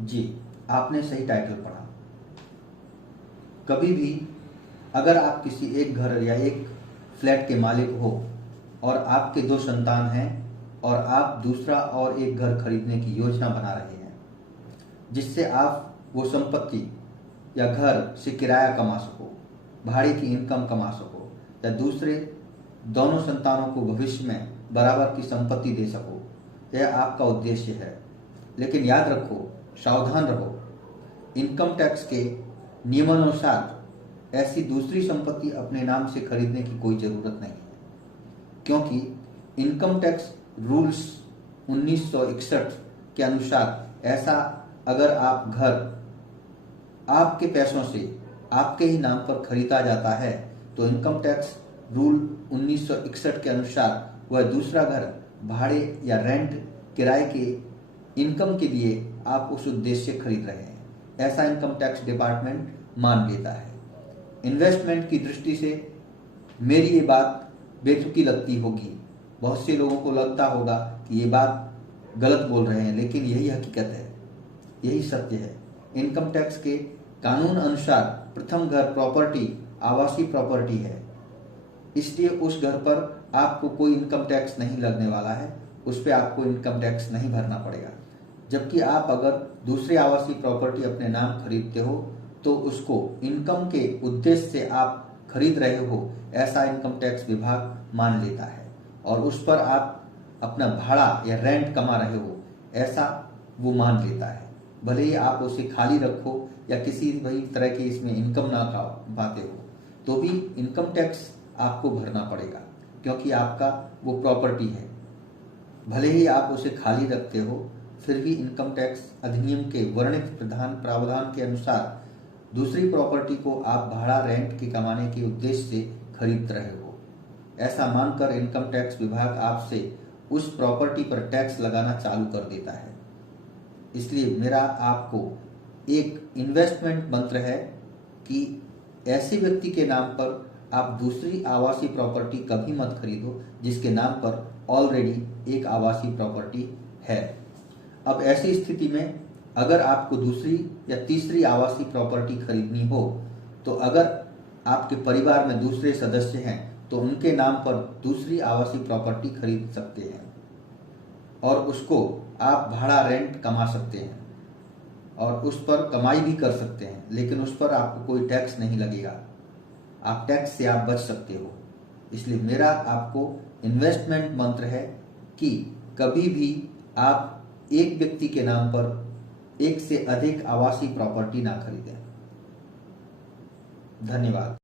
जी, आपने सही टाइटल पढ़ा। कभी भी अगर आप किसी एक घर या एक फ्लैट के मालिक हो और आपके दो संतान हैं और आप दूसरा और एक घर खरीदने की योजना बना रहे हैं, जिससे आप वो संपत्ति या घर से किराया कमा सको, भाड़े की इनकम कमा सको, या दूसरे दोनों संतानों को भविष्य में बराबर की संपत्ति दे सको, यह आपका उद्देश्य है। लेकिन याद रखो, सावधान रहो, इनकम टैक्स के नियमानुसार ऐसी दूसरी संपत्ति अपने नाम से खरीदने की कोई ज़रूरत नहीं है, क्योंकि इनकम टैक्स रूल्स 1961 के अनुसार ऐसा अगर आप घर आपके पैसों से आपके ही नाम पर खरीदा जाता है तो इनकम टैक्स रूल 1961 के अनुसार वह दूसरा घर भाड़े या रेंट किराए के इनकम के लिए आप उस उद्देश्य से खरीद रहे हैं, ऐसा इनकम टैक्स डिपार्टमेंट मान लेता है। इन्वेस्टमेंट की दृष्टि से मेरी ये बात बेतुकी लगती होगी, बहुत से लोगों को लगता होगा कि ये बात गलत बोल रहे हैं, लेकिन यही हकीकत है, यही सत्य है। इनकम टैक्स के कानून अनुसार प्रथम घर प्रॉपर्टी आवासीय प्रॉपर्टी है, इसलिए उस घर पर आपको कोई इनकम टैक्स नहीं लगने वाला है, उस पर आपको इनकम टैक्स नहीं भरना पड़ेगा। जबकि आप अगर दूसरी आवासीय प्रॉपर्टी अपने नाम खरीदते हो तो उसको इनकम के उद्देश्य से आप खरीद रहे हो, ऐसा इनकम टैक्स विभाग मान लेता है और उस पर आप अपना भाड़ा या रेंट कमा रहे हो, ऐसा वो मान लेता है। भले ही आप उसे खाली रखो या किसी भी तरह की इसमें इनकम ना पाते हो, तो भी इनकम टैक्स आपको भरना पड़ेगा, क्योंकि आपका वो प्रॉपर्टी है। भले ही आप उसे खाली रखते हो, फिर भी इनकम टैक्स अधिनियम के वर्णित प्रावधान के अनुसार दूसरी प्रॉपर्टी को आप भाड़ा रेंट के कमाने के उद्देश्य से खरीद रहे हो। ऐसा मानकर इनकम टैक्स विभाग आपसे उस प्रॉपर्टी पर टैक्स लगाना चालू कर देता है। इसलिए मेरा आपको एक इन्वेस्टमेंट मंत्र है कि ऐसे व्यक्ति के नाम पर आप दूसरी आवासीय प्रॉपर्टी कभी मत खरीदो जिसके नाम पर ऑलरेडी एक आवासीय प्रॉपर्टी है। अब ऐसी स्थिति में अगर आपको दूसरी या तीसरी आवासीय प्रॉपर्टी खरीदनी हो तो अगर आपके परिवार में दूसरे सदस्य हैं तो उनके नाम पर दूसरी आवासीय प्रॉपर्टी खरीद सकते हैं और उसको आप भाड़ा रेंट कमा सकते हैं और उस पर कमाई भी कर सकते हैं, लेकिन उस पर आपको कोई टैक्स नहीं लगेगा, आप टैक्स से आप बच सकते हो। इसलिए मेरा आपको इन्वेस्टमेंट मंत्र है कि कभी भी आप एक व्यक्ति के नाम पर एक से अधिक आवासीय प्रॉपर्टी ना खरीदें। धन्यवाद।